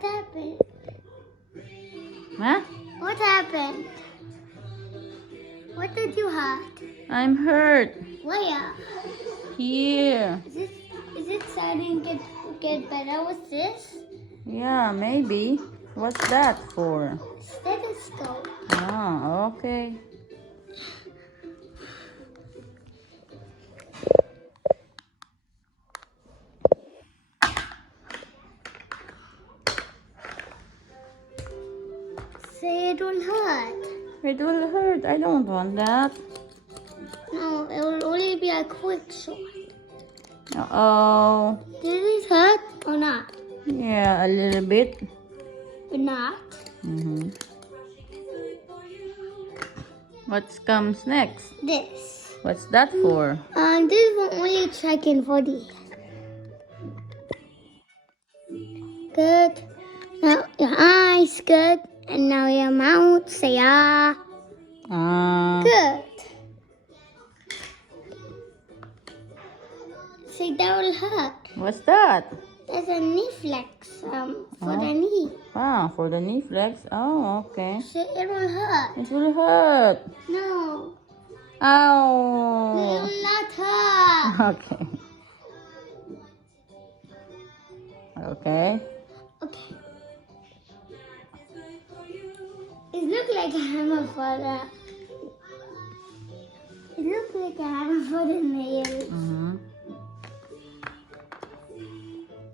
What happened? Huh? What happened? What did you hurt? I'm hurt. Where? Here. Is it starting to get better with this? Yeah, maybe. What's that for? Stethoscope. Ah, okay. Say it will hurt. It will hurt. I don't want that. No, it will only be a quick shot. Uh-oh. Did it hurt or not? Yeah, a little bit. Or not? Mm-hmm. What comes next? This. What's that for? This will only checking for the. Good. Now your eyes, good. And now your mouth, say ah. Good. See, that will hurt. What's that? There's a knee flex for the knee. Ah, for the knee flex. Oh, okay. See, it will hurt. It will hurt. No. It Ow. will not hurt. Okay. Okay. Okay. It looks like a hammer for the. It looks like a hammer for the nail. Mm-hmm.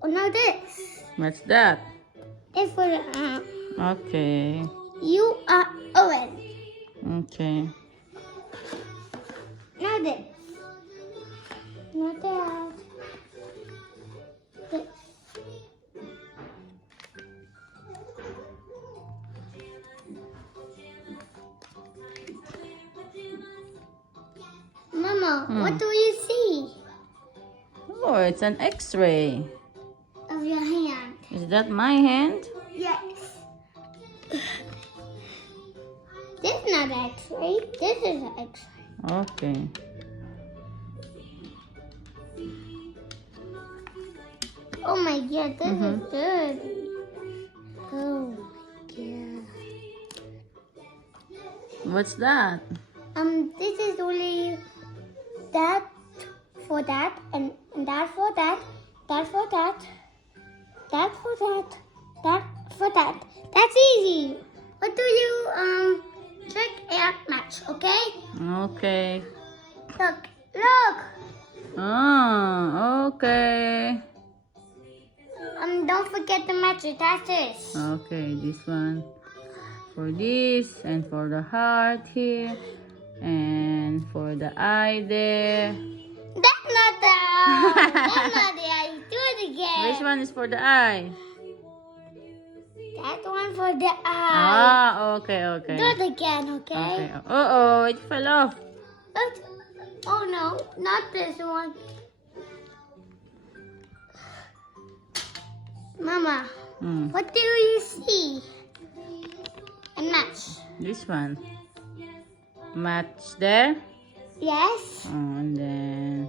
Oh, now this. What's that? It's for the Okay. You are Owen. Okay. Now this. Not that. This. Mama, what do you see Oh, it's an X-ray. of your hand? Is that my hand? Yes. This is not X-ray. This is an X-ray. Okay. Oh my God, this is dirty. Oh my God. What's that? This is only that for that, and that for that, that for that, that for that, that for that. That's easy. What do you check and match? Okay. Okay. Look, look. Ah, okay. Don't forget the match it. That's this. Okay, this one for this, and for the heart here, and for the eye there. That's not the eye. That's not the eye. Do it again. Which one is for the eye? That one for the eye. Ah, okay, okay. Do it again, okay? Okay. Uh-oh, it fell off. Oh no, not this one. Mama, what do you see? A match. This one. Match there. Yes. And then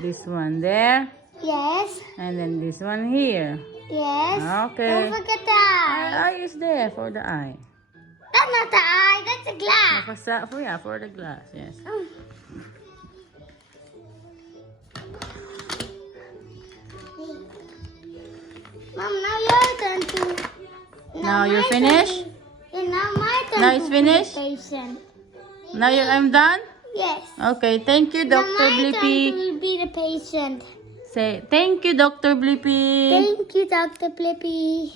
this one there. Yes. And then this one here. Yes. Okay. Don't forget the eye. Eye is there for the eye. That's not the eye. That's a glass. For the glass, yes. Mom, now your turn to. Now you're my turn finished? to- Yeah, now my turn. Now it's to be finished? the patient. Now I'm done? Yes. Okay, thank you, Now Dr. my turn Blippi. to be the patient. Say, thank you, Dr. Blippi. Thank you, Dr. Blippi.